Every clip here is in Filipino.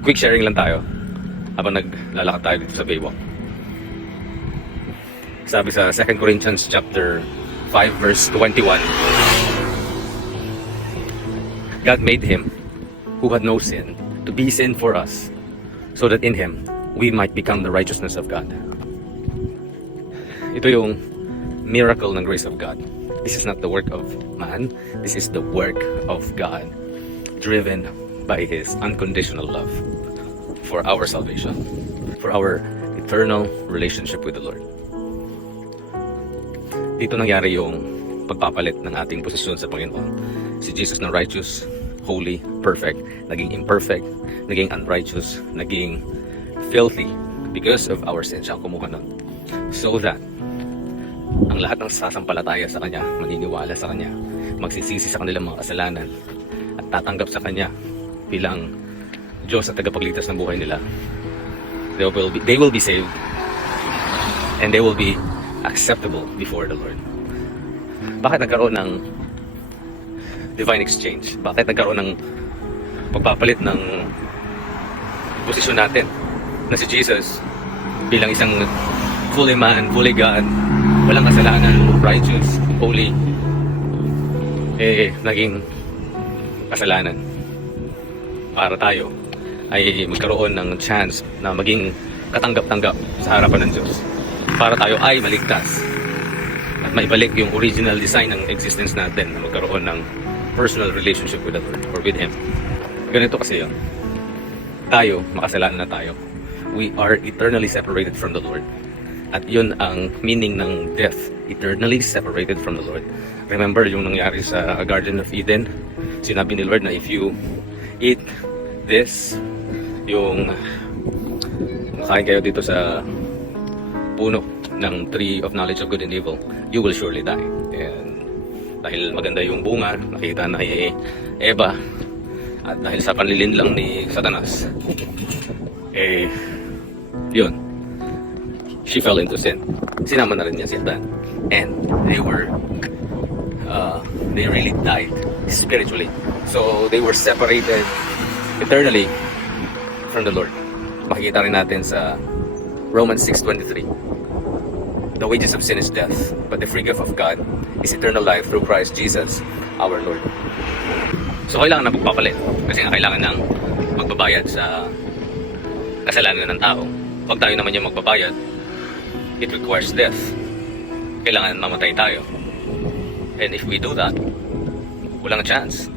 quick sharing lang tayo habang naglalakad tayo dito sa Baywalk. Sabi sa 2 Corinthians chapter 5 verse 21, God made him who had no sin to be sin for us, so that in him we might become the righteousness of God. Ito yung miracle ng grace of God. This is not the work of man. This is the work of God, driven by His unconditional love for our salvation, for our eternal relationship with the Lord. Dito nangyari yung pagpapalit ng ating posisyon sa Panginoon. Si Jesus na righteous, holy, perfect, naging imperfect, naging unrighteous, naging filthy because of our sin. Siya ang kumuha nun. So that ang lahat ng sasampalataya sa Kanya, maniniwala sa Kanya, magsisisi sa kanilang mga kasalanan at tatanggap sa Kanya bilang Diyos at tagapagligtas ng buhay nila, they will be saved and they will be acceptable before the Lord. Bakit nagkaroon ng divine exchange? Bakit nagkaroon ng pagpapalit ng posisyon natin na si Jesus bilang isang fully man, fully God, walang kasalanan, righteous, holy, naging kasalanan para tayo ay magkaroon ng chance na maging katanggap-tanggap sa harapan ng Diyos, para tayo ay maligtas at maibalik yung original design ng existence natin na magkaroon ng personal relationship with the Lord or with Him. Ganito kasi yun. Tayo, makasalanan na tayo. We are eternally separated from the Lord. At yun ang meaning ng death, eternally separated from the Lord. Remember yung nangyari sa Garden of Eden? Sinabi ni Lord na if you eat this, yung makain kayo dito sa puno ng tree of knowledge of good and evil, you will surely die. And dahil maganda yung bunga, nakita na Eva, at dahil sa panlilin lang ni Satanas, yun, she fell into sin. Sinama na rin niya si Satan. And they really died spiritually. So they were separated eternally from the Lord. Makikita rin natin sa Romans 6:23. The wages of sin is death, but the free gift of God is eternal life through Christ Jesus our Lord. So kailangan na magpapalit, kasi nga kailangan ng magbabayad sa kasalanan ng tao. Pag tayo naman yung magbabayad, it requires death. Kailangan mamatay tayo. And if we do that, walang chance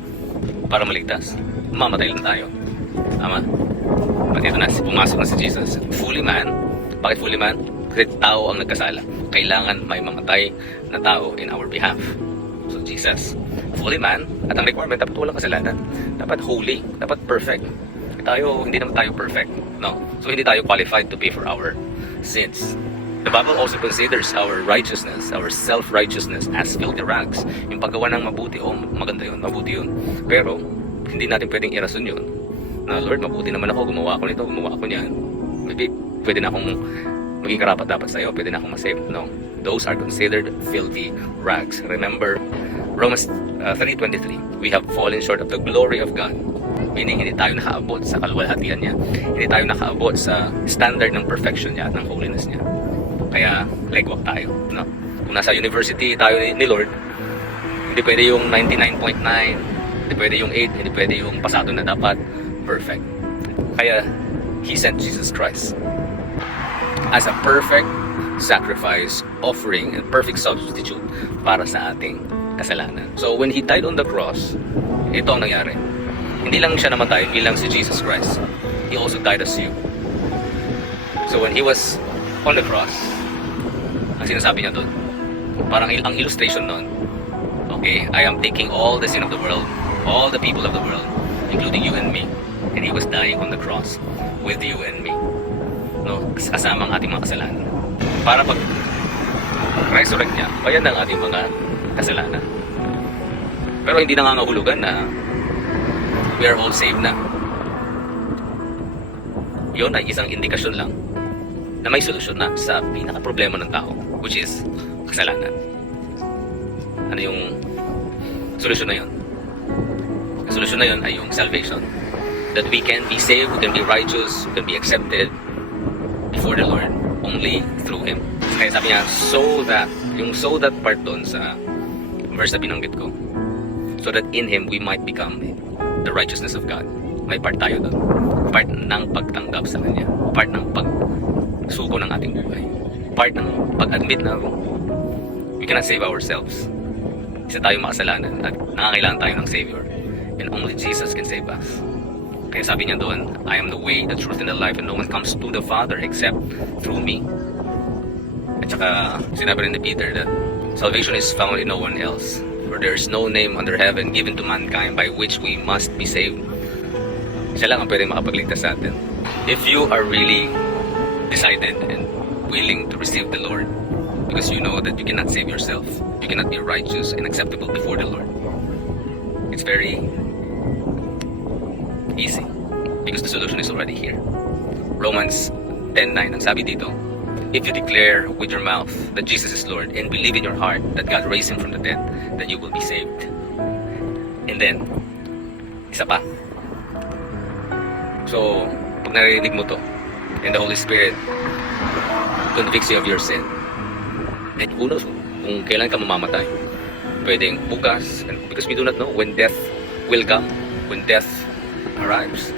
para maligtas. Mamatay lang tayo. Tama? At ito na, pumasok na si Jesus. Fully man. Bakit fully man? Kasi tao ang nagkasala. Kailangan may mamatay na tao in our behalf. So Jesus, fully man. At ang requirement, dapat walang kasalanan. Dapat holy. Dapat perfect. Hindi naman tayo perfect. No. So hindi tayo qualified to pay for our sins. The Bible also considers our righteousness, our self-righteousness as filthy rags. Yung paggawa ng mabuti, maganda yun, mabuti yun. Pero, hindi natin pwedeng irason yun. Na, Lord, mabuti naman ako, gumawa ako nito, gumawa ako niyan. Maybe, pwede na akong maging karapat dapat sa'yo, pwede na akong masave. No. Those are considered filthy rags. Remember, Romans 3:23, we have fallen short of the glory of God. Meaning, hindi tayo nakaabot sa kaluwalhatian niya. Hindi tayo nakaabot sa standard ng perfection niya at ng holiness niya. Kaya legwak tayo, no? Kung nasa university tayo ni Lord, hindi pwede yung 99.9, hindi pwede yung 8, hindi pwede yung pasado na dapat perfect. Kaya He sent Jesus Christ as a perfect sacrifice, offering, and perfect substitute para sa ating kasalanan. So when He died on the cross, ito ang nangyari. Hindi lang siya namatay bilang si Jesus Christ. He also died as you. So when He was on the cross, ang sinasabi niya doon, parang ang illustration nun, okay, I am taking all the sin of the world, all the people of the world, including you and me, and He was dying on the cross with you and me, no, kasama ang ating mga kasalanan, para pag resurrect niya, bayan ng ating mga kasalanan. Pero hindi nangangahulugan na we are all saved na. Yun ay isang indikasyon lang na may solusyon na sa pinaka-problema ng tao, which is kasalanan. Ano yung solusyon na yun? Ang solusyon na yun ay yung salvation. that we can be saved, we can be righteous, we can be accepted before the Lord only through Him. Kaya sabi niya, so that, yung so that part doon sa verse na binanggit ko, so that in Him we might become the righteousness of God. May part tayo doon. Part ng pagtanggap sa Kanya. Part ng pagsuko ng ating buhay. Part ng pag-admit na we cannot save ourselves. Isa tayo makasalanan at nangangailangan tayo ng Savior. And only Jesus can save us. Kaya sabi niya doon, I am the way, the truth, and the life, and no one comes to the Father except through me. At saka, sinabi rin ni Peter that salvation is found in no one else. For there is no name under heaven given to mankind by which we must be saved. Siya lang ang pwede makapagligtas sa atin. If you are really decided and willing to receive the Lord, because you know that you cannot save yourself, you cannot be righteous and acceptable before the Lord, it's very easy because the solution is already here. Romans 10:9 ang sabi dito, if you declare with your mouth that Jesus is Lord and believe in your heart that God raised Him from the dead, then you will be saved. And then, isa pa. So, pag narinig mo to, and the Holy Spirit convicts you of your sin, and who knows kung kailan ka mamamatay. Pwedeng bukas, and because we do not know when death will come, when death arrives.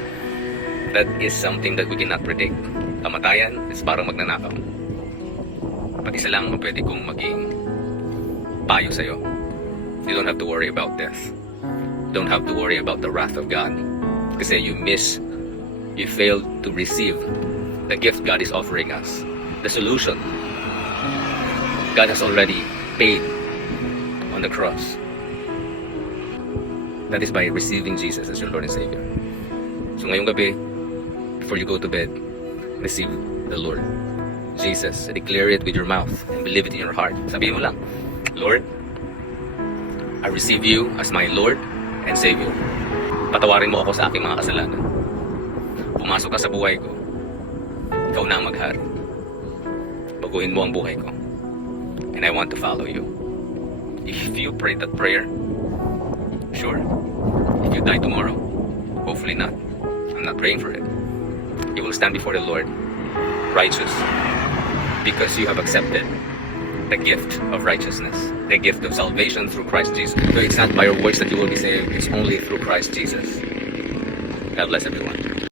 That is something that we cannot predict. Kamatayan is parang magnanakaw. Pati isa lang ang pwede kong maging payo sa'yo. You don't have to worry about death. You don't have to worry about the wrath of God. Kasi you failed to receive the gift God is offering us. The solution God has already paid on the cross. That is by receiving Jesus as your Lord and Savior. So ngayong gabi, before you go to bed, receive the Lord Jesus. Declare it with your mouth and believe it in your heart. Sabihin mo lang, Lord, I receive you as my Lord and Savior. Patawarin mo ako sa aking mga kasalanan. Pumasok ka sa buhay ko. Ikaw na ang maghari. Baguhin mo ang buhay ko. And I want to follow you. If you pray that prayer, sure, if you die tomorrow, hopefully not. I'm not praying for it. You will stand before the Lord, righteous, because you have accepted the gift of righteousness, the gift of salvation through Christ Jesus. So it's not by your works that you will be saved, it's only through Christ Jesus. God bless everyone.